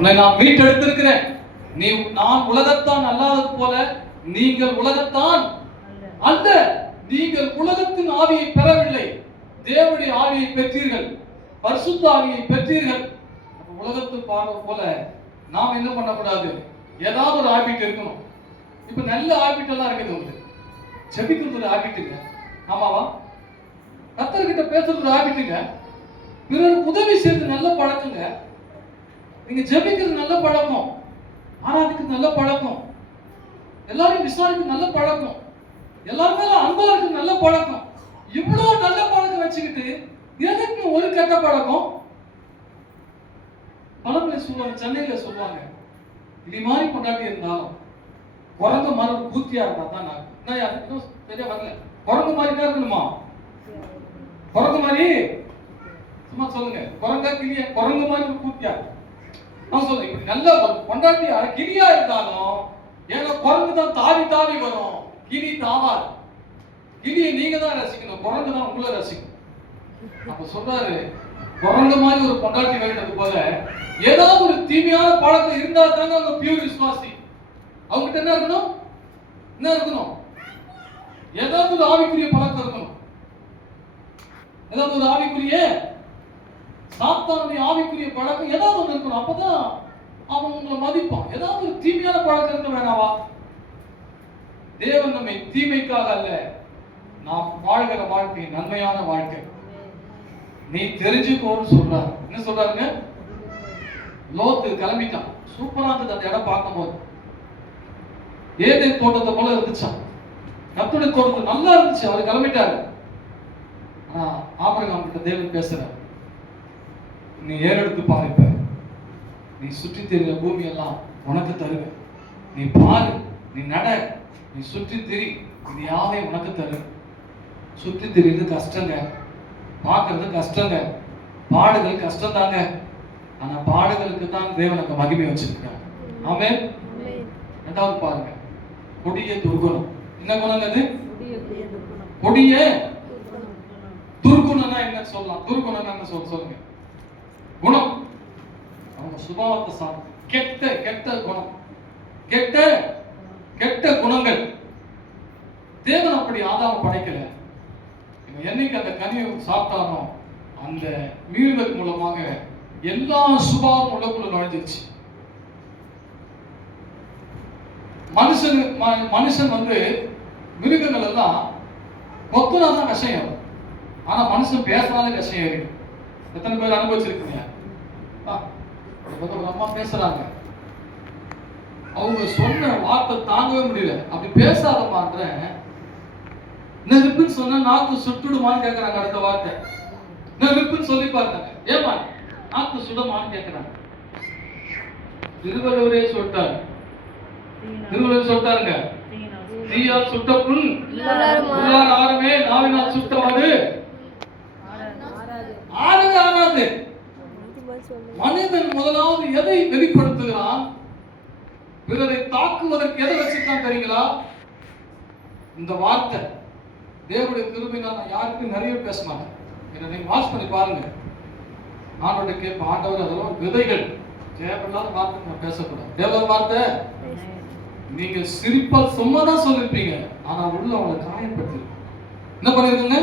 உன்னை நான் மீட்டெடுத்திருக்கிறேன். நான் உலகத்தான் அல்லாதது போல நீங்கள் உலகத்தான் அல்ல. நீங்கள் உலகத்தின் ஆவியை பெறவில்லை, தேவனுடைய ஆவியை பெற்றீர்கள், பரிசுத்த ஆவியை பெற்றீர்கள். உலகத்து பார்வை போல நாம் என்ன பண்ணக்கூடாது, ஏதாவது ஒரு ஹாபிட் இருக்கணும். இப்ப நல்ல ஹாபிட் எல்லாம் இருக்குது. உங்களுக்கு ஜெபிக்கிறது ஒரு ஹாபிட்டுங்க, ஆமாவா? கர்த்தர்கிட்ட பேசுறது ஒரு ஹாபிட்டுங்க, பிறருக்கு உதவி செய்யறது நல்ல பழக்கங்க, நீங்க ஜெபிக்கிறது நல்ல பழக்கம், ஆராதிக்கிறது நல்ல பழக்கம், எல்லாரையும் விசாரிக்கிறது நல்ல பழக்கம், எல்லாருமே அன்பா இருக்கு நல்ல பழக்கம். இவ்வளவு நல்ல பழக்கம் வச்சுக்கிட்டு எதுக்கு ஒரு கெட்ட பழக்கம்? பழமொழி சொல்லுவாங்க, சென்னையில சொல்லுவாங்க, இது மாதிரி கொண்டாட்டி இருந்தாலும் குரங்கு மாதிரி ஒரு பூத்தியா இருந்தா தான் நான் சரியா வரல. குரங்கு மாதிரி தான் இருக்கணுமா? குரங்கு மாதிரி சும்மா சொல்லுங்க, குரங்கா கிளியா? குரங்கு மாதிரி ஒரு பூத்தியா நான் சொல்லுங்க. இப்படி நல்ல கொண்டாட்டியா கிளியா இருந்தாலும் ஏன்னா குரங்கு தான் தாவி தாவி வரும், கிளி தாவாது. கிளியை நீங்க தான் ரசிக்கணும், குரங்கு தான் உங்களை ரசிக்கணும். அப்ப சொல்றாரு, குரங்கு மாதிரி ஒரு கொண்டாட்டி வேண்டது போல ஏதாவது ஒரு தீமையான பழக்கம் இருந்தா தாங்க அவங்க பியூர் விசுவாசி. அவங்ககிட்ட என்ன இருக்கணும்? என்ன இருக்கணும்? ஏதாவது ஒரு ஆவிக்குரிய பழக்கம் இருக்கணும், ஏதாவது ஒரு ஆவிக்குரிய சாத்தானுடைய ஆவிக்குரிய பழக்கம் ஏதாவது ஒன்று இருக்கணும். அப்பதான் அவன் உங்களை மதிப்பான். ஏதாவது ஒரு தீமையான பழக்கம் இருக்க வேணாவா? தேவன் நம்மை தீமைக்காக அல்ல, நாம் வாழ்கிற வாழ்க்கை நன்மையான வாழ்க்கை நீ தெரிஞ்சுக்கோன்னு சொல்றாரு. என்ன சொல்றாருங்க? லோத்து கிளம்பிட்டான். சூப்பரா இருந்தது அந்த இடம் பார்க்கும் போது. ஏதேன் தோட்டத்தை போல இருந்துச்சான், கர்த்தருடைய தோட்டத்தை நல்லா இருந்துச்சு. அவர் கிளம்பிட்டாரு. ஆனா ஆபிரகாம் கிட்ட தேவன் பேசுறார், நீ ஏறெடுத்து பாருப்ப, நீ சுற்றி தெரிகிற பூமி எல்லாம் உனக்கு தருவேன், நீ பாரு, நீ நட, நீ சுற்றி திரி, இது யாவே உனக்கு தரு. சுற்றி திரிறது கஷ்டங்க, பார்க்கறது கஷ்டங்க, பாடுகள் கஷ்டம் தாங்க. ஆனா பாடுகளுக்கு தான் தேவன் அங்க மகிமை வச்சிருக்காங்க. ஆமென். ரெண்டாவது பாருங்க, கொடிய துர்குணம். என்ன குணம் அது? கொடிய துர்குணம்னா என்ன சொல்லலாம்? துர்குணம் என்ன சொல்லுங்க? குணம், அவங்க சுபாவத்தை சார்ந்து கெட்ட கெட்ட குணம், கெட்ட கெட்ட குணங்கள். தேவன் அப்படி ஆதாம் படைக்கல. என்னைக்கு அந்த கனியை சாப்பிட்டானோ அந்த மீறுதல் மூலமாக எல்லா சுபாவம் உள்ளக்குள்ள நுழைஞ்சிருச்சு. மனுஷன் வந்து மிருகங்கள் எல்லாம் கொத்துனாதான் விஷம் ஏறும், ஆனா மனுஷன் பேசினாலே விஷம் ஏறிடும். எத்தனை பேர் அனுபவிச்சிருக்கீங்க? ஒரு அம்மா பேசுறாங்க, அவங்க சொன்ன வார்த்தை தாங்கவே முடியல. அப்படி பேசாத மாட்டேன், நெருப்புன்னு சொன்னா நாக்கு சுட்டுடுமான்னு கேட்கறாங்க. அடுத்த வார்த்தை நெருப்புன்னு சொல்லி பார்த்தாங்க, ஏமா நாக்கு சுடுமான்னு கேட்கறாங்க. திருவள்ளுவரே சொல்லிட்டாரு, திருவள்ளுவர் சொல்லிட்டாருங்க, தீயால் சுட்ட புண் ஆறுமே, நாவினால் சுட்டவாடு ஆறவே ஆறாது. மனிதன் முதலாவது எதை வெளிப்படுத்துகிறான்? பிறரை தாக்குவதற்கு எதை வச்சுதான் தெரியுங்களா? இந்த வார்த்தை. தேவனுடைய கிருபையினால் நான் யாருக்கும் நிறைய பேச மாட்டேன். என்ன நீங்க வாட்ச் பண்ணி பாருங்க. ஆண்டோட கேட்ப ஆண்டவர் அதெல்லாம் விதைகள், தேவையில்லாத வார்த்தை நான் பேசக்கூடாது. தேவையான வார்த்தை நீங்க சிரிப்பா சும்மா தான் சொல்லிருப்பீங்க, ஆனா உள்ள அவங்களை காயப்படுத்தி என்ன பண்ணிருக்கீங்க?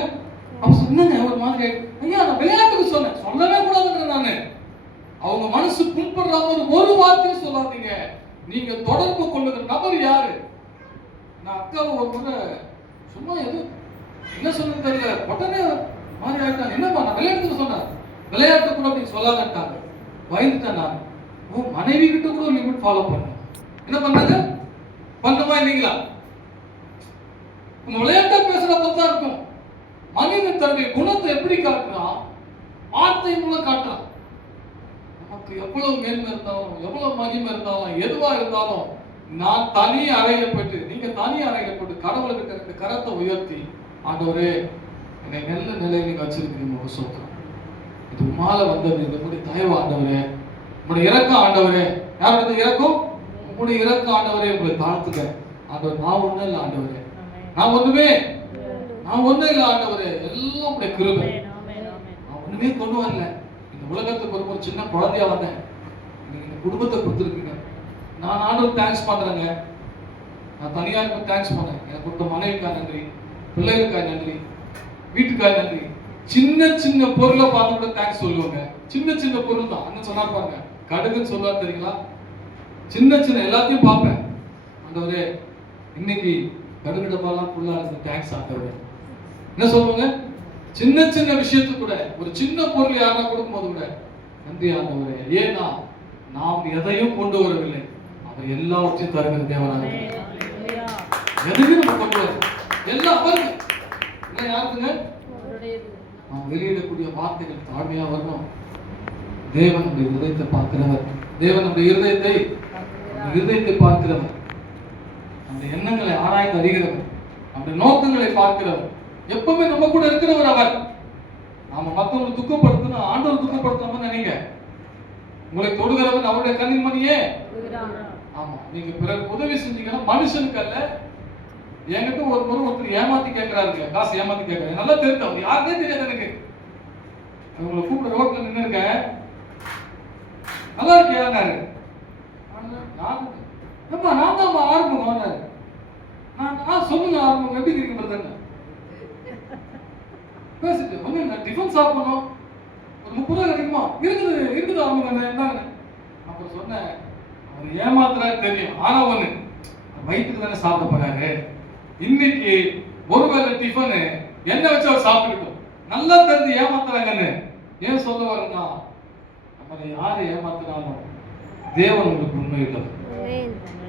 அப்ப சொன்னேங்க ஒரு மாதிரி, ஐயா நான் விளையாட்டுக்கு சொன்னேன், சொல்லவே கூடாதுங்க. நானு அவங்க மனசு புண்படுற ஒரு வார்த்தையும் சொல்லாதீங்க. நீங்க தொடர்பு கொள்ளுகிற நபர் யாரு? நான் அக்காவை ஒரு முறை சும்மா எது என்ன சொன்னு தெரியல, உடனே மாதிரி ஆயிட்டாங்க. என்னப்பா நான் விளையாட்டுக்கு சொன்னேன், விளையாட்டு கூட அப்படி சொல்லாதட்டாங்க. பயந்துட்டேன் நான். ஓ, மனைவி கிட்ட கூட லிமிட் ஃபாலோ பண்ண என்ன பண்ணாங்க? பண்ணமா இல்லைங்களா? உங்க விளையாட்டா பேசுறப்ப தான் இருக்கும். மனிதன் தன்னுடைய குணத்தை எப்படி காட்டுறான்? வார்த்தை மூலம் காட்டுறான். நமக்கு எவ்வளவு மேன்மை இருந்தாலும், எவ்வளவு மகிமை இருந்தாலும், எதுவா இருந்தாலும், நான் தனி அறையப்பட்டு, நீங்க தனி அறையப்பட்டு கடவுளுக்கு இருக்க கரத்தை உயர்த்தி, ஆண்டவரே என்னை நல்ல நிலையில் நீங்க வச்சிருக்கீங்க சொல்றோம். இது உமால வந்தது, இந்த தயவு ஆண்டவரே, உங்களுடைய இறக்கம் ஆண்டவரே. யாரோட இறக்கம்? உங்களுடைய இறக்கம் ஆண்டவரே. உங்களை தாழ்த்துக்க ஆண்டவர். நான் ஒண்ணும் இல்லை ஆண்டவரே, நான் ஒண்ணுமே இல்லை ஆண்டவரே, எல்லாம் உங்களுடைய கிருபை. நான் ஒண்ணுமே கொண்டு வரல. இந்த உலகத்துக்கு ஒரு சின்ன குழந்தையா வந்தேன். நீங்க இந்த குடும்பத்தை கொடுத்துருக்கீங்க. நான் ஆண்டவருக்கு தேங்க்ஸ் பண்றேங்க. நான் தனியாருக்கு தேங்க்ஸ் பண்ணேன். எனக்கு கொடுத்த மனைவிக்கா நன்றி, பிள்ளைகளுக்கா நன்றி, வீட்டுக்கா நன்றி. சின்ன சின்ன பொருளை பார்த்து கூட தேங்க்ஸ் சொல்லுவாங்க. சின்ன சின்ன பொருள் தான். அண்ணன் சொன்னா பாருங்க, கடுகுன்னு சொல்லுவாரு தெரியுங்களா? சின்ன சின்ன எல்லாத்தையும் பார்ப்பேன். ஆண்டவரே இன்னைக்கு கடுகு டப்பாலாம் ஃபுல்லா இருக்கு, தேங்க்ஸ் ஆண்டவரே. என்ன சொல்லுவாங்க? சின்ன சின்ன விஷயத்துக்கு கூட, ஒரு சின்ன பொருள் யாரா கொடுக்கும்போது கூட நன்றி ஆண்டவரே. ஏன்னா நாம் எதையும் கொண்டு வரவில்லை, அவர் எல்லாவற்றையும் தருகிற தேவனாக. எதுவும் நம்ம கொண்டு வர எல்லாம் பாருங்க, எல்லாம் யாருக்குங்க? நாம் வெளியிடக்கூடிய வார்த்தைகள் தாழ்மையா வரணும். தேவன் நம்முடைய இதயத்தை பார்க்கிறவர். தேவன் நம்முடைய இருதயத்தை பார்க்கிறவர். நம்முடைய எண்ணங்களை ஆராய்ந்து அறிகிறவர். நம்முடைய நோக்கங்களை பார்க்கிறவர். எப்பவுமே நம்ம கூட இருக்கிறவர் அவர். நாம மற்றவங்களை துக்கப்படுத்தணும், ஆண்டவர் துக்கப்படுத்தாம நினைங்க. உங்களை தொடுகிறவன் அவருடைய கண்ணின் மணியே. ஆமா, நீங்க பிறர் உதவி செஞ்சீங்கன்னா மனுஷனுக்கு அல்ல. என்கிட்ட ஒரு முறை ஒருத்தர் ஏமாத்தி கேட்கிறாருங்க, காசு ஏமாத்தி கேட்கிறாரு. நல்லா தெரிஞ்சு, அவர் யாருன்னே தெரியாது எனக்கு. உங்களை கூப்பிட ரோட்ல நின்று இருக்கேன், நல்லா இருக்கியாரு. நான் தான் ஆரம்பம். நான் சொல்லுங்க ஆரம்பம் எப்படி இருக்கீங்க பிரதர் பேசிட்டு ஒண்ணு டிஃபன் சாப்பிடணும், ஒரு 30 ரூபாய் கிடைக்குமா? இருக்குது ஆரம்பம் என்னங்க. அப்புறம் சொன்னேன், அவர் ஏமாத்துறா தெரியும், ஆனா ஒண்ணு வயிற்றுக்கு தானே சாப்பிட போறாரு. இன்னைக்கு ஒருவேளை டிஃபனு என்ன வச்சு அவர் சாப்பிட்டுக்கிட்டோம். நல்லா தெரிஞ்சு ஏமாத்துறாங்கன்னு ஏன் சொல்ல வரேன்னா, நம்மளை யாரை ஏமாத்தினாலும் தேவன் உங்களுக்கு உண்மை உள்ளவர்,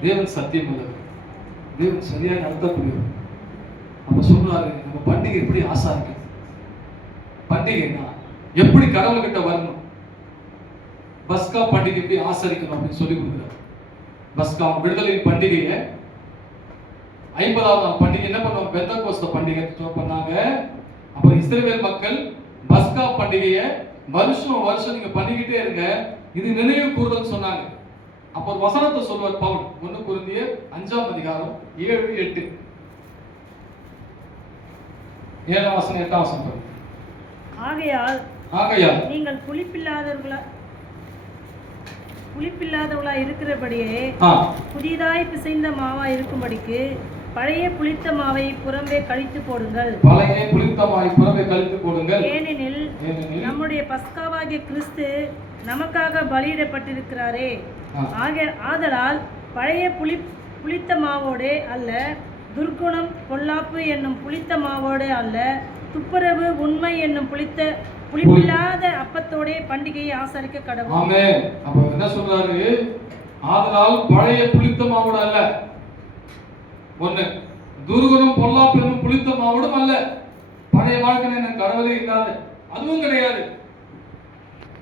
தேவன் சத்தியம் உள்ளவர், தேவன் சரியாக நடத்தக்கூடியவர். நம்ம சொல்றாரு, நம்ம பண்டிகை எப்படி ஆசாரிக்கும், பண்டிகைனா எப்படி கடவுள்கிட்ட வரணும், பஸ்கா பண்டிகை எப்படி ஆசரிக்கணும் அப்படின்னு சொல்லி கொடுக்குறாரு. பஸ்கா விடுதலையின் பண்டிகையை 50வது நாள் பண்டிகை என்ன பண்ணுவாங்க? பெந்தகோஸ்தே பண்டிகை பண்ணாங்க. அப்புறம் இஸ்ரவேல் மக்கள் பஸ்கா பண்டிகையை வருஷம் நீங்க பண்ணிக்கிட்டே இருங்க, இது நினைவு கூறுதல் சொன்னாங்க. அப்ப ஒரு வசனத்தை சொல்வார் பவுல், 1 கொரிந்தியர் 5ஆம் அதிகாரம் 7, 8. 7ஆம் வசனம் 8ஆம் வசனம். ஆகையால் நீங்கள் புளிப்பில்லாதவளா இருக்கிறபடியே புதிதாய் பிசைந்த மாவா இருக்கும்படிக்கு பழைய புளித்த மாவை புறம்பே கழித்து போடுங்கள். ஏனெனில் நம்முடைய பஸ்காவாகிய கிறிஸ்து நமக்காக பலியிடப்பட்டிருக்கிறாரே. ஆதலால் பழைய புளித்த மாவோடே அல்ல, துர்க்குணம் பொல்லாப்பு என்னும் புளித்த மாவோடே அல்ல, துப்புரவு உண்மை என்னும் புளிப்பில்லாத அப்பத்தோட பண்டிகையை ஆசரிக்க கடவுள். ஆமென். அப்ப என்ன சொல்றாரு? ஆதலால் பழைய புளித்த மாவோட அல்ல, ஒண்ணு துர்குணம் பொல்லாப்பு என்னும் புளித்த மாவோடும் அல்ல. பழைய வாழ்க்கை எனக்கு கடவுளே இல்லாத, அதுவும் கிடையாது.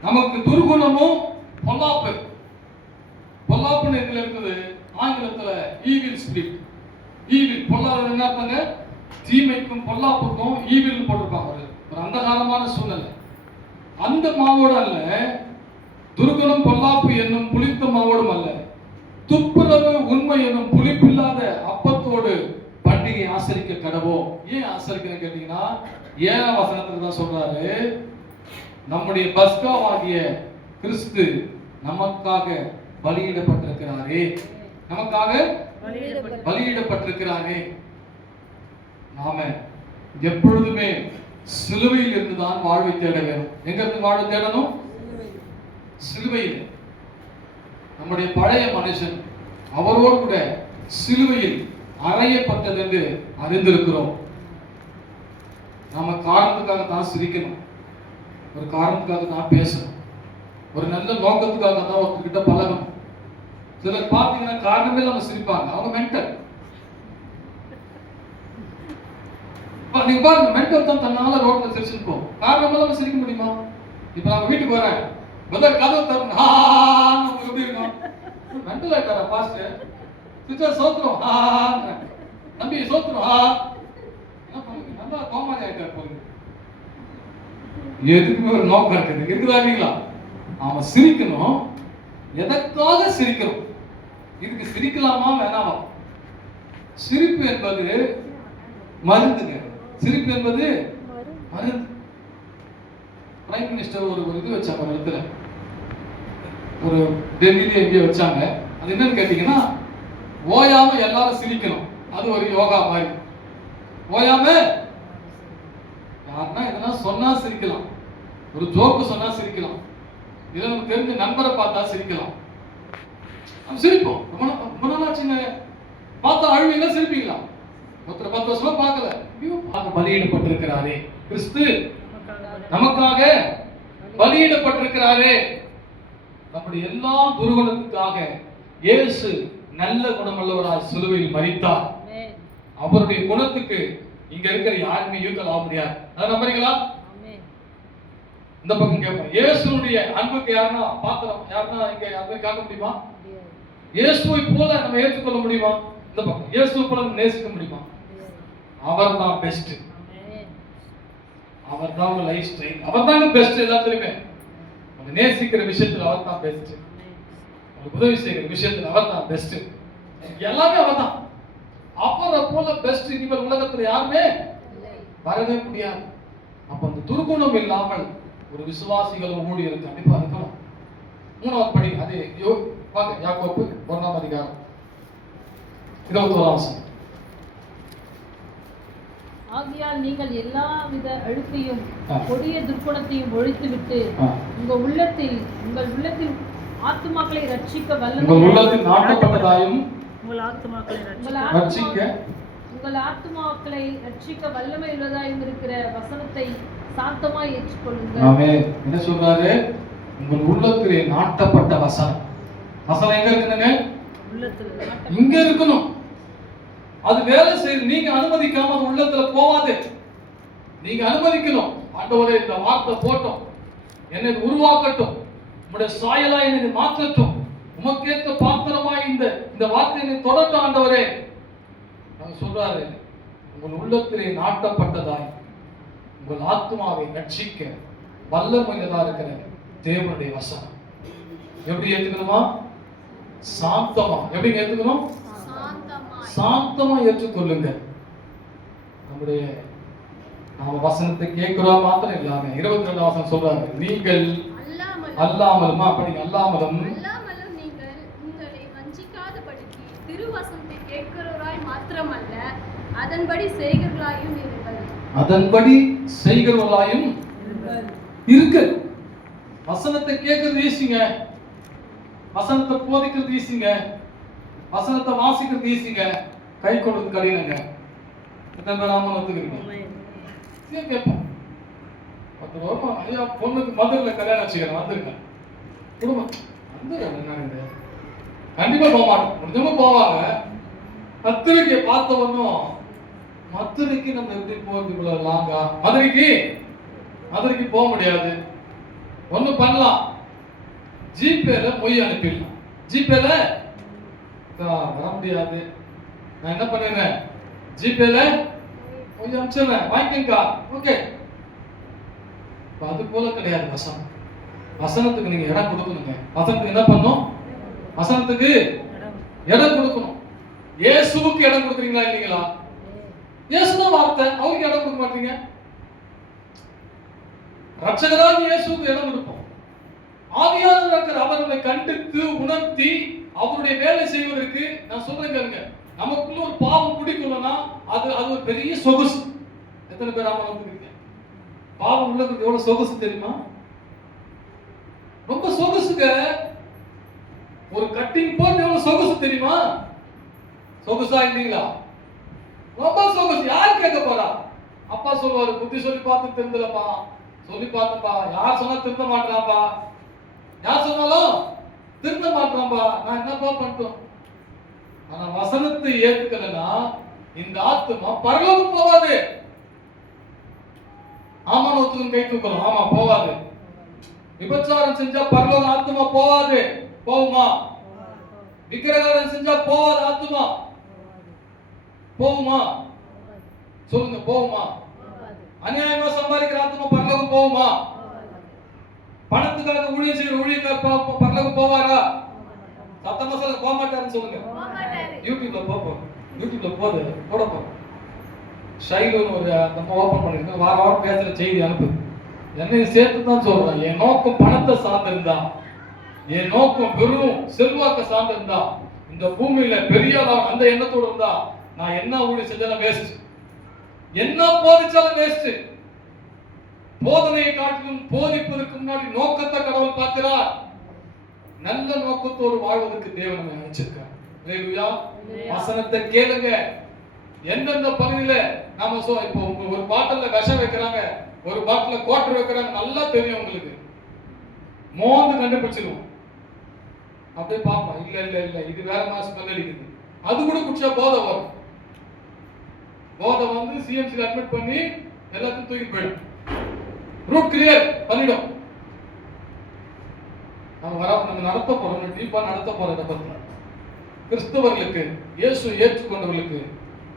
நமக்கு துர்குணமும் பொல்லாப்புன்னு இதுல இருக்குது. ஆங்கிலத்துல ஈவில் ஸ்பிரிட். ஈவில் பொல்லாத என்ன இருப்பாங்க? தீமைக்கும் பொல்லாப்புக்கும் ஈவில் போட்டிருப்பாங்க. ஒரு அந்தகாரமான சூழ்நிலை. அந்த மாவோடு அல்ல, துர்குணம் பொல்லாப்பு என்னும் புளித்த மாவோடும் அல்ல, துப்புரவு உண்மை என்னும் புளிப்பில்லாத அப்பத்தோடு பண்டிகை ஆசரிக்க கடவோம். ஏன் ஆசரிக்கணும் கேட்டீங்கன்னா, 7ஆம் வசனத்துல தான் சொல்றாரு, நம்முடைய பஸ்காவாகிய கிறிஸ்து நமக்காக பலியிடப்பட்டிருக்கிறாரே. நமக்காக பலியிடப்பட்டிருக்கிறாரே. நாம எப்பொழுதுமே சிலுவையில் இருந்துதான் வாழ்வை தேட வேண்டும். எங்க இருந்து வாழ்வை தேடணும்? சிலுவையில். நம்முடைய பழைய மனுஷன் அவரோடு கூட சிலுவையில் அறையப்பட்டது என்று அறிந்திருக்கிறோம். நாம காரணத்துக்காக தான் சிரிக்கணும், ஒரு காரணத்துக்காக தான் பேசணும், ஒரு நல்ல நோக்கத்துக்காக தான் ஒருத்தர்கிட்ட பழகணும். சிலர் பார்த்தீங்கன்னா காரணமே இல்லாம சிரிப்பாங்க, அவங்க மென்டல். நீங்க பாருங்க, மென்டல் தான் தன்னால ரோட்ல சிரிச்சுட்டு போகும். காரணம் இல்லாம சிரிக்க முடியுமா? இப்ப நம்ம வீட்டுக்கு வரேன், முதல் கதவு தரணும், எப்படி இருக்கும்? மென்டல் ஆயிட்டாரா பாஸ்டர்? சிஸ்டர் சோத்துரும், நம்பி சோத்துரும், என்ன பண்ணுங்க, நல்லா கோமாளி ஆயிட்டாரு போகுது. எதுக்குமே ஒரு நோக்கம் இருக்குது, இருக்குதா இல்லைங்களா? அவன் சிரிக்கணும், எதற்காக சிரிக்கணும்? இதுக்கு சிரிக்கலாமா வேணாமா? சிரிப்பு என்பது மருந்துங்க. சிரிப்பு என்பது மருந்து. பிரைம் மினிஸ்டர் ஒரு இது வச்சாங்க ஒரு இடத்துல, ஒரு டெல்லியில எங்கேயோ வச்சாங்க. அது என்னன்னு கேட்டீங்கன்னா, ஓயாம எல்லாரும் சிரிக்கணும். அது ஒரு யோகா மாதிரி. ஓயாம யாருன்னா எதனா சொன்னா சிரிக்கலாம், ஒரு ஜோக்கு சொன்னா சிரிக்கலாம், இல்ல நமக்கு தெரிஞ்ச நண்பரை பார்த்தா சிரிக்கலாம். நம்ம சிரிப்போம். ரொம்ப நாளாச்சுங்க பார்த்தா அழுவீங்களா சிரிப்பீங்களா? ஒருத்தர் 10 வருஷமா பார்க்கல, பலியிடப்பட்டிருக்கிறாரே, கிறிஸ்து நமக்காக பலியிடப்பட்டிருக்கிறாரே. நம்முடைய எல்லா துர்குணத்துக்காக இயேசு நல்ல குணமுள்ளவராய் சிலுவையில் மரித்தார். அவருடைய குணத்துக்கு இங்க இருக்கிற யாருமே ஈக்குவல் ஆக முடியாது. அதை நம்புறீங்களா? இந்த பக்கம் கேட்போம், இயேசுடைய அன்புக்கு யாருன்னா பாத்திரம், யாருன்னா இங்க யாருமே காட்ட முடியுமா? இயேசுவை போல நம்ம ஏற்றுக்கொள்ள முடியுமா? இந்த பக்கம் இயேசுவை போல நேசிக்க முடியுமா? அவர் தான் பெஸ்ட். அவர் தான் லைஃப் ஸ்டைல். அவர் தான் பெஸ்ட். எல்லாத்துலயுமே நேசிக்கிற விஷயத்துல அவர் தான் பெஸ்ட். உதவி செய்கிற விஷயத்துல அவர் தான் பெஸ்ட். எல்லாமே அவர் தான். அவரை போல பெஸ்ட் இனிமேல் உலகத்துல யாருமே வரவே முடியாது. அப்ப அந்த துர்குணம் இல்லாமல் ஒரு விசுவாசிகள் ஊழியர் கண்டிப்பா இருக்கணும். 3வது படி, அது யாக்கோபு 1ஆம் அதிகாரம் 21ஆம் வசனம். ஆகையால் நீங்கள் எல்லாவித அழுக்கையும் கொடிய துர்க்குணத்தையும் ஒழித்துவிட்டு உங்கள் உள்ளத்தில் ஆத்துமாக்களை ரட்சிக்க வல்லமை நாட்டப்பட்டதாயும் உங்கள் ஆத்துமாக்களை ரட்சிக்க வல்லமை உள்ளதாயும் இருக்கிற வசனத்தை சாந்தமாய் ஏற்றுக்கொள்ளுங்கள். ஆமென். என்ன சொல்றாரு? உங்கள் உள்ளத்திலே நாட்டப்பட்ட வசனம். வசனம் எங்க இருக்குங்க? உள்ளத்துல இங்க இருக்கணும். அது வேலை செய்து நீங்க அனுமதிக்காம அது உள்ளத்துல போவாது. நீங்க அனுமதிக்கணும். ஆண்டவரே, இந்த வார்த்தை போட்டோம், என்னை உருவாக்கட்டும், உம்முடைய சாயலா என்னை மாற்றட்டும், உமக்கேற்ற பாத்திரமாய் இந்த வார்த்தை என்னை தொடரட்டும் ஆண்டவரே. அவர் சொல்றாரு, உங்கள் உள்ளத்திலே நாட்டப்பட்டதாய் உங்கள் ஆத்மாவை ரட்சிக்க வல்லமையிலதா இருக்கிற தேவனுடைய வசனம். எப்படி ஏத்துக்கணுமா? சாந்தமா. எப்படி ஏத்துக்கணும்? சாந்தமா ஏற்றுக்கொள்ளுங்க. நம்முடைய நாம வசனத்தை கேட்கிறோம் மாத்திரம் இல்லாம 22 வசனம் சொல்றாங்க, நீங்கள் அல்லாமலும் அப்படி அல்லாமலும் நீங்கள் உங்களை வஞ்சிக்காதபடிக்கு திருவசனத்தை கேட்கிறவராய் மாத்திரமல்ல, அதன்படி செய்கிறவர்களாயும் இருங்கள். அதன்படி செய்கிறவர்களாயும் இருக்க. வசனத்தை கேட்கறது ஈஸிங்க, வசனத்தை போதிக்கிறது ஈஸிங்க, வசனத்தை வாசிக்கிறது ஈஸிங்க, கை கொடுத்து கடினங்க. எத்தனை பேர் ஆமாம் ஒத்துக்கிறீங்க? கேட்போம். 10 வருஷம் ஐயா பொண்ணுக்கு மதுரையில கல்யாணம் வச்சுக்கிறேன், வந்துருக்கேன் குடும்பம் வந்து கண்டிப்பா போக மாட்டோம். முடிஞ்சவங்க போவாங்க. பத்திரிக்கை பார்த்த ஒன்றும் மதுரைக்கு நம்ம எப்படி போறது? இவ்வளவு லாங்கா மதுரைக்கு போக முடியாது. ஒண்ணு பண்ணலாம், ஜிபேல மொய் அனுப்பிடலாம். ஜிபேல வர முடியாது, நான் என்ன பண்ணுறேன், ஜிபேல கொஞ்சம் அனுப்பிச்சிடுறேன், வாங்கிக்கா, ஓகே. அது போல கிடையாது வசனம். வசனத்துக்கு நீங்க இடம் கொடுக்கணுங்க. வசனத்துக்கு என்ன பண்ணும்? வசனத்துக்கு இடம் கொடுக்கணும். இயேசுவுக்கு இடம் கொடுக்குறீங்களா இல்லைங்களா? இயேசுதான் வார்த்தை, அவருக்கு இடம் கொடுக்க மாட்டீங்க. ரட்சகராக இயேசுவுக்கு இடம் கொடுப்போம். ஆவியானவர் இருக்கிற அவர் நம்மை கண்டித்து உணர்த்தி அவருடைய வேலை செய்வதற்கு நான் சொல்றேங்க. நமக்குள்ள ஒரு பாவம் குடிக்கணும்னா அது ஒரு பெரிய சொகுசு. எத்தனை பேர் ஆமா வந்துருக்கீங்க? பாவம் உள்ளது எவ்வளவு சொகுசு தெரியுமா? ரொம்ப சொகுசுங்க. ஒரு கட்டிங் போட்டு எவ்வளவு சொகுசு தெரியுமா? சொகுசா இல்லீங்களா? ரொம்ப சொகுசு. யார் கேட்க போறா? அப்பா சொல்லுவாரு, புத்தி சொல்லி பார்த்து திருந்தலப்பா, சொல்லி பார்த்தப்பா, யார் சொன்னா திருந்த மாட்டாப்பா, யார் சொன்னாலும் திருந்த மாட்டான்பா, நான் என்னப்பா பண்ணிட்டோம். ஆனா வசனத்தை ஏத்துக்கலனா இந்த ஆத்மா பரலோகம் போவாது. ஆமா, ஒத்துக்கும் கை தூக்கணும். ஆமா, போவாது. விபச்சாரம் செஞ்சா பரலோகம் ஆத்மா போவாது. போகுமா? விக்கிரகாரம் செஞ்சா போவாது ஆத்மா. போகுமா? சொல்லுங்க, போகுமா? அநியாயமா சம்பாதிக்கிற ஆத்மா பரலோகம் போகுமா? பணத்துக்காக ஊழியம் செய்யற ஊழியக்கார பரலோகம் போவாரா? சத்தமா சொல்லுங்க, போக மாட்டாருன்னு சொல்லுங்க. யூடியூப்ல போட போறோம். ஷைலுன்னு ஒரு நம்ம ஓபன் பண்ணிருக்கோம். வாரம் பேசுற செய்தி அனுப்பு. என்னையும் சேர்த்து தான் சொல்றேன். என் நோக்கம் பணத்தை சார்ந்திருந்தா என் நோக்கம் வெறும் செல்வாக்க சார்ந்திருந்தா, இந்த பூமியில பெரிய அந்த எண்ணத்தோடு இருந்தா, நான் என்ன ஊழியம் செஞ்சாலும் வேஸ்ட், என்ன போதிச்சாலும் வேஸ்ட். போதனையை காட்டிலும் போதிப்பதற்கு முன்னாடி நோக்கத்தை கடவுள் பார்க்கிறார். நல்ல நோக்கத்தோடு வாழ்வதற்கு தேவன் நம்மை அழைச்சிருக்கார். ஹல்லேலூயா. வசனத்தை கேளுங்க. எந்தெந்த பகுதியில நாம இப்போ ஒரு பாட்டில விஷம் வைக்கிறாங்க, ஒரு பாட்டில கோட்டர் வைக்கிறாங்க, நல்லா தெரியும் உங்களுக்கு. மோந்து கண்டுபிடிச்சிருவோம். அப்படியே பார்ப்போம், இல்ல இல்ல இல்ல இது வேற மாதிரி ஸ்மெல் அடிக்குது. அது கூட குடிச்சா போதை வரும். போதை வந்து சிஎம்சி அட்மிட் பண்ணி எல்லாத்தையும் தூக்கி போயிடும். ரூட் கிளியர் பண்ணிடும். நம்ம நடத்த போறோம், டீப்பா நடத்த போறத பத்தி. கிறிஸ்தவர்களுக்கு, இயேசு ஏற்றுக்கொண்டவர்களுக்கு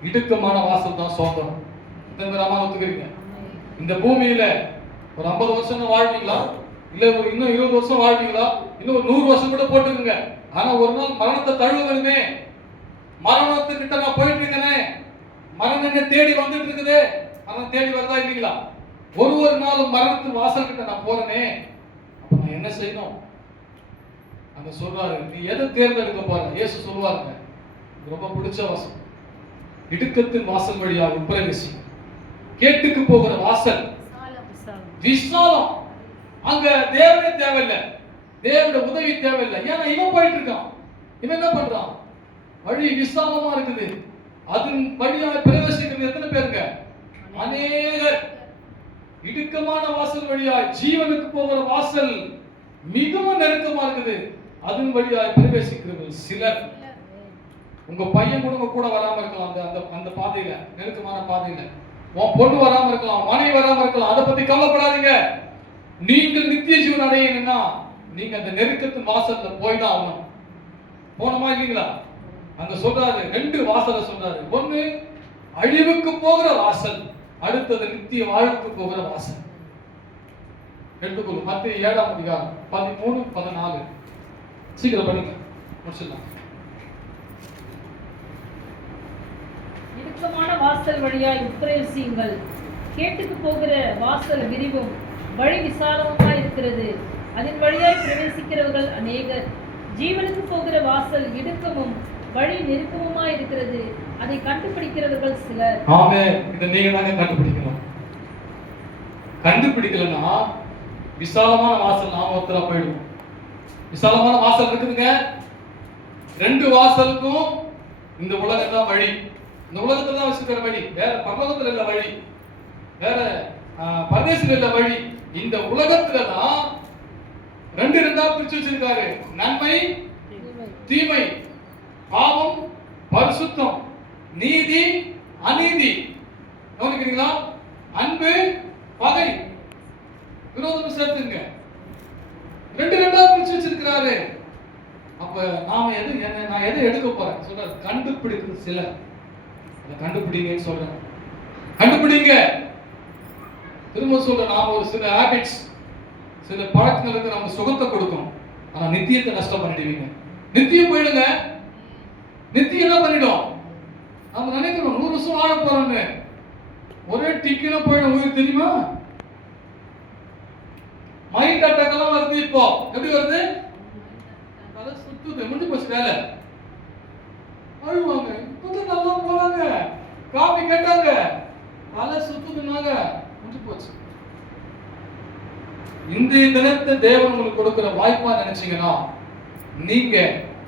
இடுக்கமான வாசல் தான் சுதந்திரம். ஒத்துக்கிறீங்க? இந்த பூமியில ஒரு 50 வருஷம் வாழ்வீங்களா, இல்ல ஒரு இன்னும் 20 வருஷம் வாழ்வீங்களா, இன்னும் ஒரு 100 வருஷம் கூட போட்டுக்கோங்க. ஆனா ஒரு நாள் மரணத்தை தழுவுமே. மரணத்துக்கிட்ட நான் போயிட்டு இருக்கேனே, மரணம் என்ன தேடி வந்துட்டு இருக்குதே, மரணம் தேடி வருதா இல்லைங்களா? ஒரு நாளும் மரணத்தின் வாசல் கிட்ட நான் போறேனே, அப்ப நான் என்ன செய்யணும்? அங்க சொல்றாரு, நீ எதை தேர்ந்தெடுக்க போற? இயேசு சொல்லுவாருங்க, ரொம்ப பிடிச்ச வாசல், இடுக்கத்தின் வாசல் வழியாக பிரவேசி. கேட்டுக்கு போகிற வாசல் விசாலம். அங்க தேவனே தேவையில்லை, தேவனுடைய உதவி தேவையில்லை. ஏன்னா இவன் போயிட்டு இருக்கான். இவன் என்ன பண்றான்? வழி விசாலமா இருக்குது. அதன் வழியாக பிரவேசிக்கிறது எத்தனை பேருங்க? அநேகர். இடுக்கமான வாசல் வழியாய் ஜீவனுக்கு போகிற வாசல் மிகவும் நெருக்கமா இருக்குது. அதன் வழியாய் பிரவேசிக்கிறவர்கள் சிலர். உங்க பையன் கூட வராம இருக்கலாம், அந்த அந்த பாதையில, நெருக்கமான பாதையில. உன் பொண்ணு வராம இருக்கலாம், மனைவி வராம இருக்கலாம். அதை பத்தி கவலைப்படாதீங்க. நீங்கள் நித்திய ஜீவன் அடையணும்னா நீங்க அந்த நெருக்கத்தின் வாசல்ல போய் தான் ஆகணும். போனோமா இல்லைங்களா? அங்க சொல்றாரு, 2 வாசலை சொல்றாரு. ஒண்ணு அழிவுக்கு போகிற வாசல், அடுத்தது நித்திய வாழ்வுக்கு போகிற வாசல். எடுத்துக்கொள்ளும். மத்திய 7ஆம் அதிகாரம் 13, 14. சீக்கிரம் படிங்க, முடிச்சிடலாம். இடுக்கமான வாசல் வழியாய் உட்பிரவேசியுங்கள். கேட்டுக்கு போகிற வாசல் விரிவும் வழி விசாலமுமாய் இருக்கிறது. அதன் வழியாய் பிரவேசிக்கிறவர்கள் அநேகர். ஜீவனுக்கு போகிற வாசல் இடுக்கமும் வழி நெருக்கமுமாய் இருக்கிறது. அதை கண்டுபிடிக்கிறவர்கள் சிலர். ஆமென். இதை நீங்க தாங்க கண்டுபிடிக்கணும். கண்டுபிடிக்கலன்னா விசாலமான வாசல் நாம ஒருத்தரா போயிடுவோம். விசாலமான வாசல் இருக்குதுங்க. 2 வாசலுக்கும் இந்த உலகம் தான் வழி. இந்த உலகத்துல தான் வச்சிருக்கிற வழி. வேற பரலோகத்துல இல்ல வழி, வேற பரதேசத்துல இல்ல வழி. இந்த உலகத்துல தான் 2 பிரிச்சு வச்சிருக்காரு. நன்மை, தீமை, பாவம், பரிசுத்தம், நீதி, அநீதி. கவனிக்கிறீங்களா? அன்பு, பகை, விரோதம் சேர்த்துங்க. 2 பிரிச்சு வச்சிருக்கிறாரு. அப்ப நாம நான் எதை எடுக்க போறேன் சொல்ற? கண்டுபிடிக்கிறது சிலர். அதை கண்டுபிடிங்கன்னு சொல்றேன். கண்டுபிடிங்க. திரும்ப சொல்ற, நாம ஒரு சில ஹாபிட்ஸ், சில பழக்கங்களுக்கு நம்ம சுகத்தை கொடுக்கணும். ஆனா நித்தியத்தை நஷ்டம் பண்ணிடுவீங்க. நித்தியம் போயிடுங்க. நித்தியம் என்ன பண்ணிடும்? நம்ம நினைக்கிறோம் 100 வருஷம் வாழ போறோம்னு. ஒரே டிக்கில போயிடும் உயிர், தெரியுமா? மைண்ட் அட்டாக் எல்லாம் வருது. இப்போ எப்படி வருது? தலை சுத்துது, முடிஞ்சு போச்சு வேலை. அழுவாங்க. இப்பதான் நல்லா போனாங்க, காபி கேட்டாங்க, தலை சுத்துதுனாங்க, முடிஞ்சு போச்சு. இந்த தினத்தை தேவன் உங்களுக்கு கொடுக்கிற வாய்ப்பா நினைச்சீங்கன்னா, நீங்க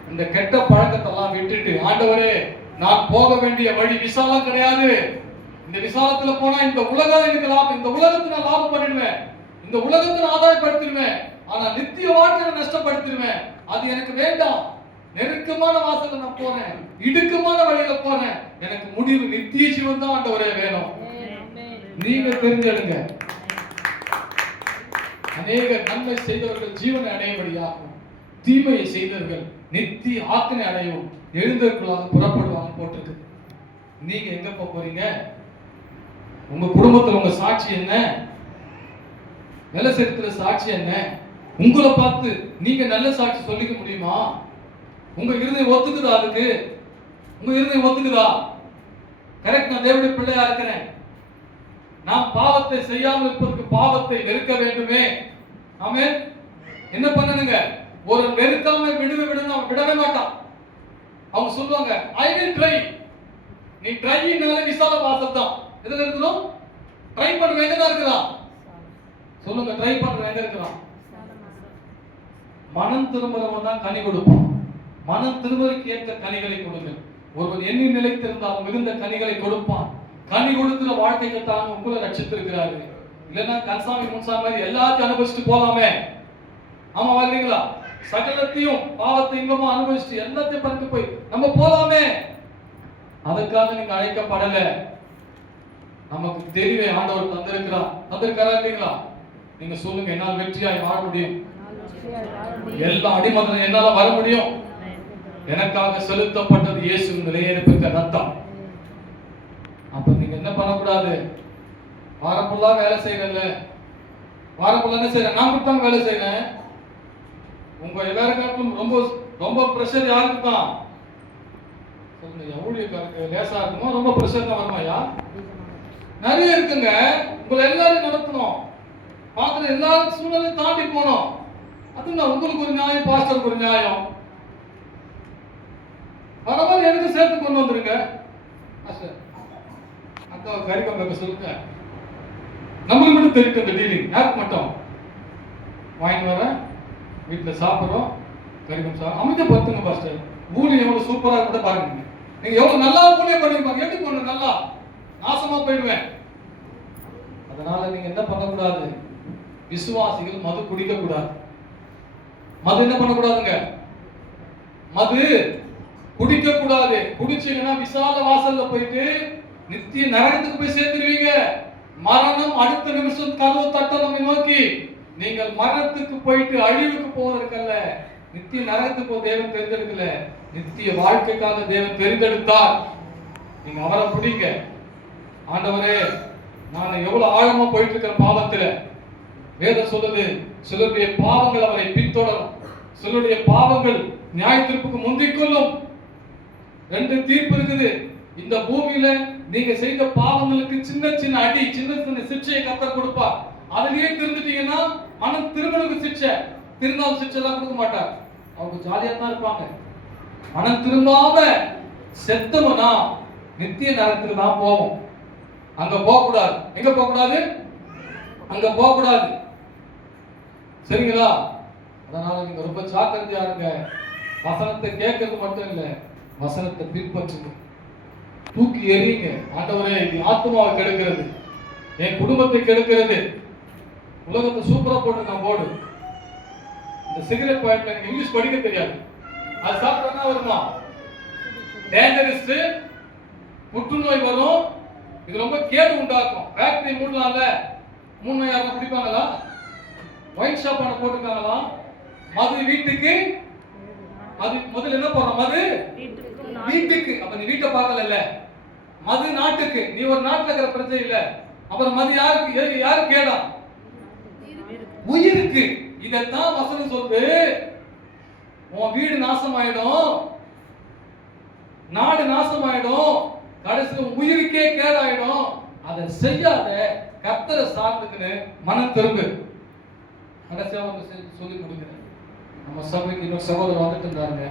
இந்த கெட்ட பழக்கத்தெல்லாம் விட்டுட்டு, ஆண்டவரே நான் போக வேண்டிய வழி விசாலம் கிடையாது, இந்த விசாலத்துல போனா இந்த உலகம் எனக்கு லாபம், இந்த உலகத்தை நான் லாபம் பண்ணிடுவேன், இந்த உலகத்தை நான் ஆதாயப்படுத்திடுவேன், ஆனா நித்திய வாழ்க்கையை நஷ்டப்படுத்திடுவேன், அது எனக்கு வேண்டாம். நெருக்கமான வாசல்ல நான் போறேன், இடுக்கமான வழியில போறேன், எனக்கு முடிவு நித்திய ஜீவன் தான் ஆண்டவரே வேணும். நீங்க தெரிஞ்செடுங்க. அநேக நன்மை செய்தவர்கள் ஜீவனை அடையும்படியாகும், தீமையை செய்தவர்கள் நித்திய ஆக்கினை அடையும், எழுந்தவர்களாக புறப்படுவாங்க போட்டிருக்கு. நீங்க எங்க போறீங்க? உங்க குடும்பத்துல உங்க சாட்சி என்ன? நல்ல சரித்திர சாட்சி என்ன? உங்களை பார்த்து நீங்க நல்ல சாட்சி சொல்லிக்க முடியுமா? உங்க இருதயம் ஒத்துக்குதா? அதுக்கு உங்க இருதயம் ஒத்துக்குதா? கரெக்ட், நான் தேவனுடைய பிள்ளையா இருக்கிறேன், நான் பாவத்தை செய்யாமல் இருப்பதற்கு பாவத்தை வெறுக்க வேண்டுமே. ஆமென். என்ன பண்ணணுங்க? ஒரு வெறுக்காம விடவே மாட்டான். அவங்க சொல்லுவாங்க ஐ வில் ட்ரை. நீ ட்ரைனால விசால வாசல் தான். எதுல இருக்கணும்? ட்ரை பண்ற எங்க தான் இருக்கிறான்? சொல்லுங்க, ட்ரை பண்ற எங்க இருக்கிறான்? மனம் திரும்புறவன் தான் கனி கொடுப்பான். மனம் திரும்புவதற்கு ஏற்ற கனிகளை கொடுங்க. ஒருவன் எண்ணி நிலைத்திருந்தால் மிகுந்த கனிகளை கொடுப்பான். கனி கொடுக்கிற வாழ்க்கைக்கு தான் உங்களை ரட்சித்திருக்கிறாரு. இல்லைன்னா கன்சாமி முன்சாமி மாதிரி எல்லாத்தையும் அனுபவிச்சுட்டு போலாமே. ஆமா வரீங்களா? சகலத்தையும் பாவத்தை இன்பமா அனுபவிச்சுட்டு எல்லாத்தையும் பண்ணிட்டு போய் நம்ம போலாமே. அதுக்காக நீங்க அழைக்கப்படல. நமக்கு தெரியவே ஆண்டவர் தந்திருக்கிறாரா இல்லைங்களா? நீங்க சொல்லுங்க, என்னால் வெற்றியாய் வாழ முடியும். எல்லா அடிமகனும் என்னால வர முடியும். எனக்காக செலுத்தப்பட்டது இயேசுவின் விலையேறப்பட்ட ரத்தம். அப்ப நீங்க என்ன பண்ணக்கூடாது? வாரம் ஃபுல்லா வேலை செய்யறல, வாரம் ஃபுல்லா என்ன செய்யறேன்? நான் மட்டும் வேலை செய்யறேன். உங்க எல்லாருக்கும் ரொம்ப ரொம்ப பிரஷர் யாருக்கு தான்? சொல்லுங்க, ஊழியக்காரருக்கு லேசா இருக்குமோ? ரொம்ப பிரஷர் தான் வருமாயா? நிறைய இருக்குங்க. உங்களை எல்லாரும் நடத்தணும், பார்த்து எல்லா சூழ்நிலையும் தாண்டி போனோம். அதுங்க உங்களுக்கு ஒரு நியாயம், பாஸ்டருக்கு ஒரு நியாயம். பரவாயில்ல, எனக்கு சேர்த்து கொண்டு வந்துருங்க. அக்கா கறிக்கொண்டு சொல்லுங்க. நம்மளுக்கு மட்டும் தெரியும் இந்த டீலிங். யாருக்கு மட்டும்? வாங்கிட்டு வர வீட்டில் சாப்பிட்றோம், கறிக்கம் சாப்பிடும். அமைதியா பத்துங்க பாஸ்டர். ஊழியம் எவ்வளவு சூப்பரா கூட பாருங்க. நீங்க எவ்வளவு நல்லா ஊழியம் பண்ணிருப்பாங்க. எப்படி பண்ண நல்லா நாசமா போயிடுவேன். அதனால நீங்க என்ன பண்ணக்கூடாது? விசுவாசிகள் மது குடிக்க கூடாது. மது என்ன பண்ணக்கூடாதுங்க? மது குடிக்க கூடாது. குடிச்சீங்கன்னா விசால வாசல்ல போயிட்டு நித்திய நரகத்துக்கு போய் சேர்ந்துருவீங்க. மரணம் அடுத்த நிமிஷம் கதவு தட்ட நம்மை நோக்கி. நீங்கள் மரணத்துக்கு போயிட்டு அழிவுக்கு போவதற்கல்ல, நித்திய நரகத்துக்கு தேவன் தெரிந்தெடுக்கல, நித்திய வாழ்க்கைக்காக தேவன் தெரிந்தெடுத்தார். நீங்க அவரை பிடிங்க. ஆண்டவரே, நான் எவ்வளவு ஆழமா போயிட்டு இருக்கிற பாவத்துல, வேதம் சொல்லுது சிலருடைய பாவங்கள் அவரை பின்தொடரும், சிலருடைய பாவங்கள் நியாய தீர்ப்புக்கு முந்திக் கொள்ளும். ரெண்டு தீர்ப்பு இருக்குது. இந்த பூமியில நீங்க செய்த பாவங்களுக்கு சின்ன சின்ன அடி, சின்ன சின்ன சிக்ஷையை கர்த்தர் கொடுப்பார். அதுலயே திருந்துட்டீங்கன்னா மனம் திருமணக்கு சிக்ஷை, திருநாள் சிக்ஷை எல்லாம் கொடுக்க மாட்டார். அவங்க ஜாலியா தான் இருப்பாங்க. மனம் திரும்பாம செத்தவனா நித்திய நரகத்துக்கு தான் போவோம். அங்க போக கூடாது. எங்க போக கூடாது? அங்க போக கூடாது. சரிங்களா? அதனால நீங்க ரொம்ப ஜாக்கிரதையா இருங்க. வசனத்தை கேட்கறது மட்டும் இல்ல, வசனத்தை பின்பற்றுங்க. தூக்கி எறியுங்க. ஆண்டவரே, இது ஆத்மாவை கெடுக்கிறது, என் குடும்பத்தை கெடுக்கிறது. உலகத்தை சூப்பரா போட்டுருக்கான் போர்டு. இந்த சிகரெட் பாயிண்ட்ல எனக்கு இங்கிலீஷ் படிக்க தெரியாது. அது சாப்பிட்டா வருமா? டேஞ்சரஸ், புற்றுநோய் வரும். இது ரொம்ப கேடு உண்டாக்கும். ஃபேக்டரி மூடலாம்ல, மூணு யாரும் குடிப்பாங்களா? ஒயின் ஷாப் ஆன போட்டுருக்காங்களா? மது வீட்டுக்கு, அது முதல்ல என்ன போறோம்? மது வீட்டுக்கு. அப்ப நீ வீட்டை பார்க்கல, மது நாட்டுக்கு. நீ ஒரு நாட்டுல இருக்கிற பிரச்சனை இல்ல. அப்புறம் மது யாருக்கு? யாரு கேடா? உயிருக்கு. இதத்தான் வசனம் சொல்லுது. உன் வீடு நாசமாயிடும், நாடு நாசமாயிடும், கடைசியில உயிருக்கே கேடாயிடும். அதை செய்யாத, கர்த்தரை சார்ந்துக்குன்னு மனம் திரும்பு. கடைசியா வந்து சொல்லி முடிக்கிறேன். நம்ம சபைக்கு இன்னொரு சகோதரர் வந்துட்டு இருந்தாருங்க.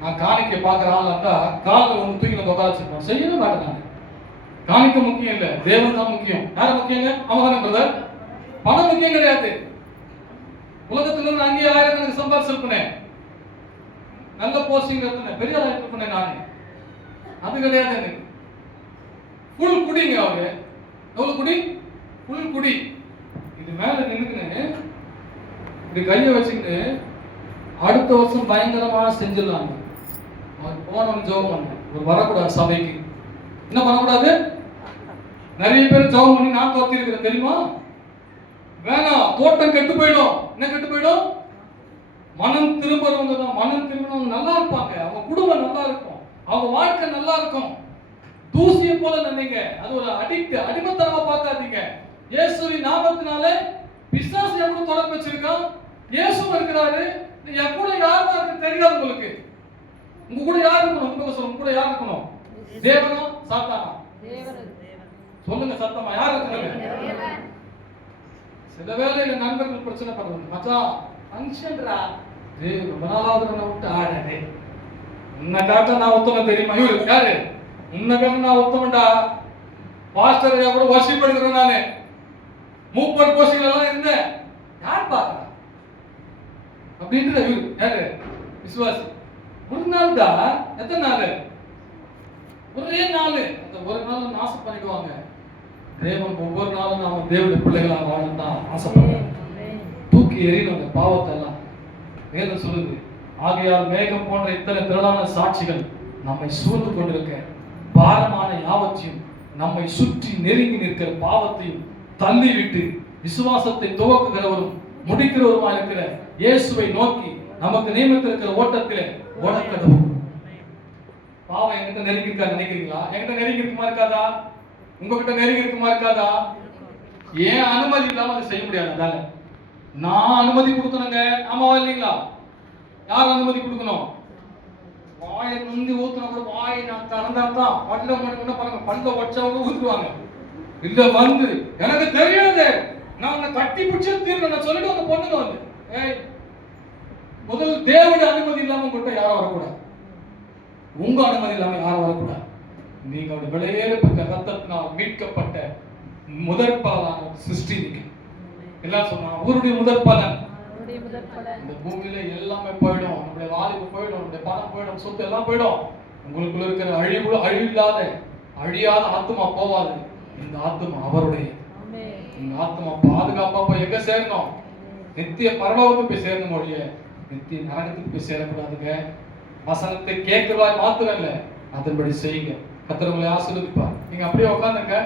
நான் காணிக்க பார்க்குற ஆள் இருந்தா காலில் ஒன்று தூக்கி நம்ம உட்காந்துருக்கோம். செய்யவே மாட்டேன். நான் காணிக்க முக்கியம் இல்லை, தேவன் தான் முக்கியம். யார் முக்கியங்க? அவன் பிரதர். பணம் முக்கியம் கிடையாது. உலகத்துல இருந்து அங்கேயே ஆயிரக்கணக்கு சம்பாதிச்சிருப்பேன், நல்ல போஸ்டிங் இருப்பேன், பெரிய ஆளாக இருப்பேன். நானு அது கிடையாது எனக்கு. புல் குடிங்க. அவரு எவ்வளவு குடி? புல் குடி. இது மேல நின்றுக்குன்னு இப்படி கையை வச்சுக்கிட்டு அடுத்த வருஷம் பயங்கரமா செஞ்சிடலாங்க. அவர் போனவன் ஜெபம் பண்ண ஒரு வரக்கூடாது சபைக்கு. என்ன பண்ணக்கூடாது? நிறைய பேர் ஜெபம் பண்ணி நான் தோத்தி இருக்கிறேன் தெரியுமா? வேணாம், தோட்டம் கெட்டு போயிடும். என்ன கெட்டு போயிடும்? மனம் திரும்புறவங்க தான். மனம் திரும்பினவங்க நல்லா இருப்பாங்க, அவங்க குடும்பம் நல்லா இருக்கும், அவங்க வாழ்க்கை நல்லா இருக்கும். தூசியை போல நினைங்க. அது ஒரு அடிமைத்தனமா பார்க்காதீங்க. இயேசுவின் நாமத்தினாலே பிசாசு எப்படி தொடர்பு வச்சிருக்கான்? இயேசு இருக்கிறாரு. என் கூட யாருமா இருக்கு தெரியாது உங்களுக்கு. உங்க கூட யார் இருக்கணும்? உங்க கூட யார் இருக்கணும்? தேவனா சாத்தானா? சொல்லுங்க சத்தமா, யார் இருக்கணும்? சில வேளையில நண்பர்கள் பிரச்சனை பண்றாங்க. மச்சான் ஃபங்க்ஷன்டா. டேய் ரொம்ப நாளாவது நான் விட்டு ஆடே. உன்னை காட்ட நான் உத்தமன் தெரியுமா? இவரு யாரு? உன்னை காட்ட நான் உத்தமன்டா. பாஸ்டர் ஐயா கூட வர்ஷிப் எடுக்கிறேன் நானு. மூப்பர் போஸ்டிங்ல எல்லாம் இருந்தேன். யார் பாக்குறா? அப்படின்ற இவரு யாரு? விசுவாசி. ஒரு நாள் தான். எத்தனை நாள்? ஒரே நாள். அந்த ஒரு நாள் நாசம் பண்ணிடுவாங்க. தேவன் ஒவ்வொரு நாளும் நாம தேவனுடைய பிள்ளைகளா வாழணும் தான் ஆசைப்படுறோம். தூக்கி எறியணும் அந்த பாவத்தை எல்லாம். வேதம் சொல்லுது, ஆகையால் மேகம் போன்ற இத்தனை திரளான சாட்சிகள் நம்மை சூழ்ந்து கொண்டிருக்க பாரமான யாவற்றையும் நம்மை சுற்றி நெருங்கி நிற்கிற பாவத்தையும் தள்ளிவிட்டு விசுவாசத்தை துவக்குகிறவரும் முடிக்கிறவருமா இருக்கிற இயேசுவை நோக்கி நமக்கு நியமித்திருக்கிற ஓட்டத்திலே ஓடக்கடவும். பாவம் என்கிட்ட நெருங்கி இருக்கா நினைக்கிறீங்களா? என்கிட்ட நெருங்கி இருக்குமா இருக்காதா? உங்ககிட்ட நெருங்கி இருக்குமா இருக்காதா? ஏன் அனுமதி இல்லாம அதை செய்ய முடியாது. அதால நான் அனுமதி கொடுக்கணுங்க. ஆமாவா இல்லைங்களா? யார் அனுமதி கொடுக்கணும்? வாயை நுந்தி ஊத்துனா கூட வாயை நான் திறந்தா தான் பல்ல மணி பாருங்க, பல்ல வச்சவங்க ஊத்துவாங்க. இல்ல வந்து எனக்கு தெரியாது, நான் உன்னை கட்டி பிடிச்சு தீர்க்க நான் சொல்லிட்டு அந்த பொண்ணுங்க வந்து முதல் தேவனுடைய அனுமதி இல்லாம உங்கள்கிட்ட யாரும் வரக்கூடாது. உங்க அனுமதி இல்லாம யாரும் வரக்கூடாது. நீங்க ஒரு விலையேறப்பட்ட ரத்தத்தினால் மீட்கப்பட்ட முதற் பலனான சிருஷ்டி. நீங்க எல்லாம் சொன்னா அவருடைய முதற் பலன். இந்த பூமியில எல்லாமே போயிடும். நம்முடைய வாலிபு போயிடும், நம்முடைய பணம் போயிடும், சொத்து எல்லாம் போயிடும். உங்களுக்குள்ள இருக்கிற அழிவில்லாத அழியாத ஆத்மா போவாது. இந்த ஆத்மா அவருடைய. இந்த ஆத்மா பாதுகாப்பா போய் எங்க சேரணும்? நித்திய பரலோகத்துக்கு போய் சேரணும். ஒழிய நித்திய நரகத்துக்கு போய் சேரக்கூடாதுங்க. வசனத்தை கேட்கிறவாய் மாத்திரம் இல்ல, அதன்படி செய்யுங்க. கர்த்தர் உங்களை ஆசீர்வதிப்பார். நீங்க அப்படியே உட்கார்ந்துங்க.